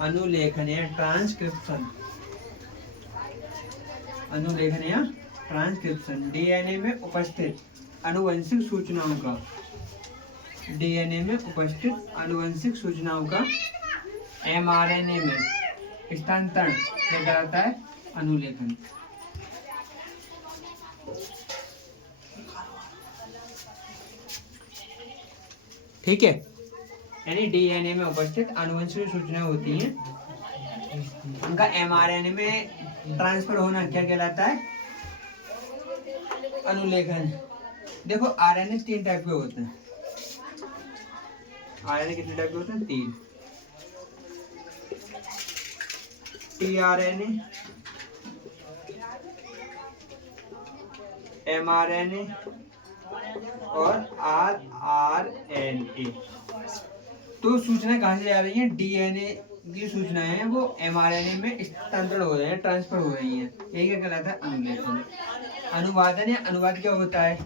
अनुलेखन या ट्रांसक्रिप्शन, अनुलेखन या transcription DNA में उपस्थित आनुवंशिक सूचनाओं का, डीएनए में उपस्थित आनुवंशिक सूचनाओं का एमआरएनए में स्थानांतरण कहलाता है अनुलेखन। ठीक है, यानी डीएनए में उपस्थित आनुवंशिक सूचनाएं होती हैं, उनका एमआरएनए में ट्रांसफर होना क्या कहलाता है? अनुलेखन। देखो आरएनए 3 टाइप के होते हैं। आरएनए कितने टाइप के होते हैं? 3। टीआरएनए, एमआरएनए और आरआरएनए। तो सूचनाएं कहाँ से जा रही हैं? डीएनए की सूचनाएं हैं वो एमआरएनए में स्थानांतरण हो रहे हैं, ट्रांसफर हो रही हैं, यही क्या कहलाता है? अनुलेखन। अनुवादन या अनुवाद क्या होता है?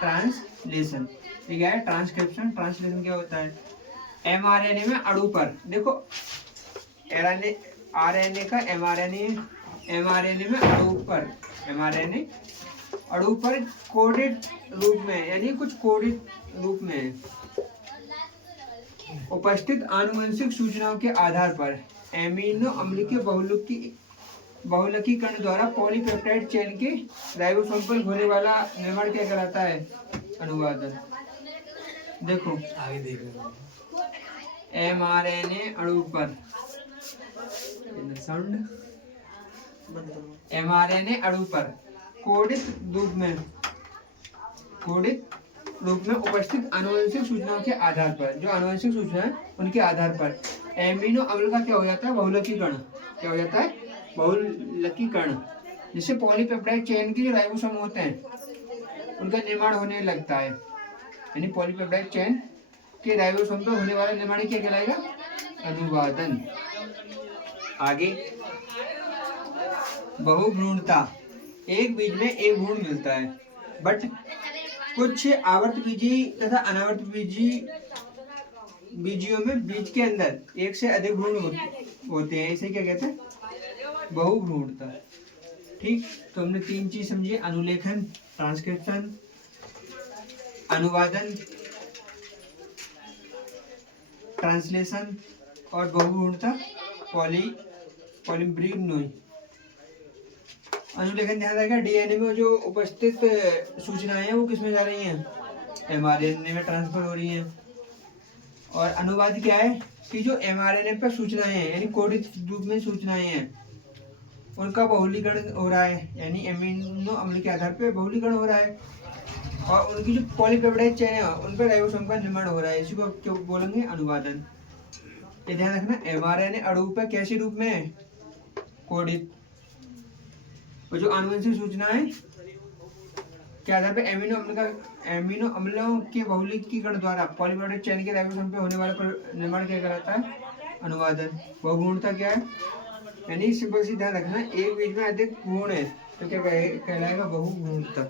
ट्रांसलेशन। ठीक है, ट्रांसक्रिप्शन, ट्रांसलेशन क्या होता है? एमआरएनए में अणु पर, देखो आरएनए का एमआरएनए में अणु पर, एमआरएनए अणु पर कोडेड रूप में, यानी कुछ कोडित रूप में उपस्थित आनुवंशिक सूचनाओं के आधार पर एमिनो अम्ल के बहुलकीकरण द्वारा पॉलीपेप्टाइड चेन के राइबोसोम पर होने वाला निर्माण क्या कहलाता है? अनुवादन। देखो आगे देख रहे हो, एमआरएनए अणु पर, एमआरएनए अणु पर कोडित रूप में उपस्थित आनुवंशिक सूचनाओं के आधार पर, जो आनुवंशिक सूचना है उनके आधार पर एमिनो अम्ल का क्या हो जाता है? बहुलकीकरण। क्या हो जाता है? बहुलकीकरण, जिससे पॉलीपेप्टाइड चेन के जो राइबोसोम होते हैं उनका निर्माण होने लगता है, यानी पॉलीपेप्टाइड चेन के राइबोसोम पर होने वाला निर्माण क्या कहलाएगा? अनुवादन। आगे बहुभ्रूणता, एक बीज में एक भ्रूण मिलता है, बट कुछ आवर्तबीजी तथा अनावर्तबीजी बीजियों में बीज के अंदर एक से अधिक भ्रूण होते हैं, इसे क्या कहते हैं? बहुभ्रूणता। ठीक, तो हमने 3 चीज समझी, अनुलेखन, ट्रांसक्रिप्शन, अनुवादन, ट्रांसलेशन, और बहुभ्रूणता, पॉलीम्ब्रीनोई। अनुलेखन ध्यान रखिएगा, डीएनए में जो उपस्थित सूचनाएं हैं वो किसमें जा रही हैं? एमआरएनए में ट्रांसफर हो रही हैं। और अनुवाद क्या है कि जो एमआरएनए पर सूचनाएं हैं, यानी कोडित रूप में सूचनाएं हैं, उनका बहुलीकरण हो रहा है, यानी एमिनो अम्ल के आधार पर बहुलीकरण हो रहा है, और उनकी जो पॉलीपेप्टाइड चेन है उन पर राइबोसोम का निर्माण हो रहा है, इसी को क्यों बोलेंगे? अनुवादन। ये ध्यान रखना, एमआरएनए अणु पर कैसे रूप में? कोडित। और जो आनुवंशिक सूचना है के आधार पर एमिनो अम्लों के बहुलकीकरण द्वारा पॉलीपेप्टाइड चेन के राइबोसोम पे होने वाला निर्माण क्या कहलाता है? अनुवादन। बहुभ्रूणता क्या है? यानी सिंपल सी ध्यान रखना, एक बीज में अधिक भ्रूण है तो क्या कहलाएगा? बहुभ्रूणता।